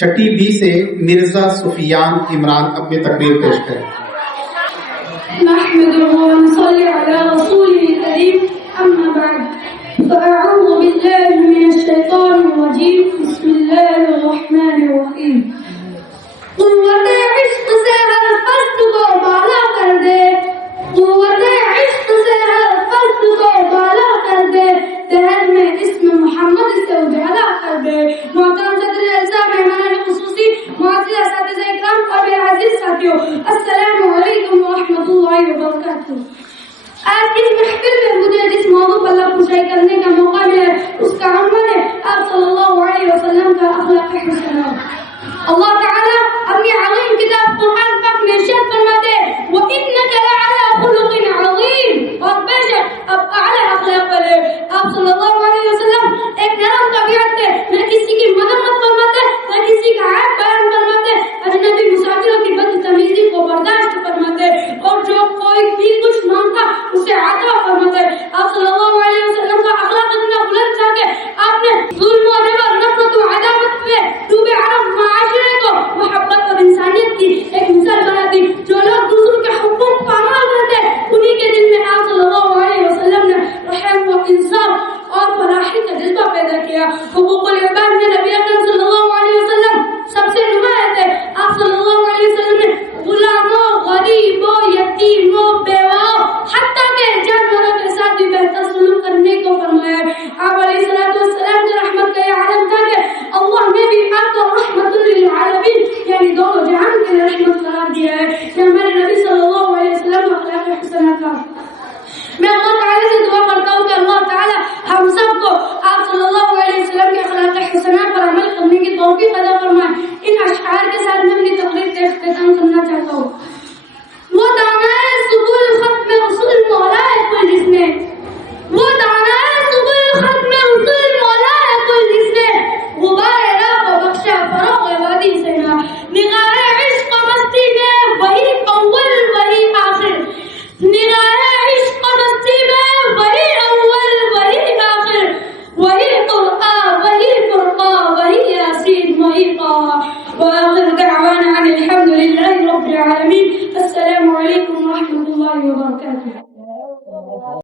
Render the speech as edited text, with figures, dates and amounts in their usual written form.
چھٹی بی سے مرزا سفیان عمران اپنی تقریر پیش کریں۔ نحمده ونصلي على رسوله الكريم أما بعد فأعوذ بالله من الشيطان الرجيم بسم الله الرحمن الرحيم قوت عشق سے ہر فرد کو بالا کر دے، قوت عشق سے ہر فرد کو بالا کر دے، دہر میں اسم محمد سے اجالا کر دے۔ محترم صدر جلسہ، مہمان خصوصی، معزز اساتذہ اکرام اور عزیز ساتھیوں، السلام علیکم ورحمۃ اللہ وبرکاتہ۔ آج کی محفل میں مجھے جس موضوع پر اللہ پوچھائی کرنے کا موقع ملا اس کا عنوان ہے آپ صلی اللہ علیہ وسلم کا اخلاق حسنہ۔ اللہ تعالیٰ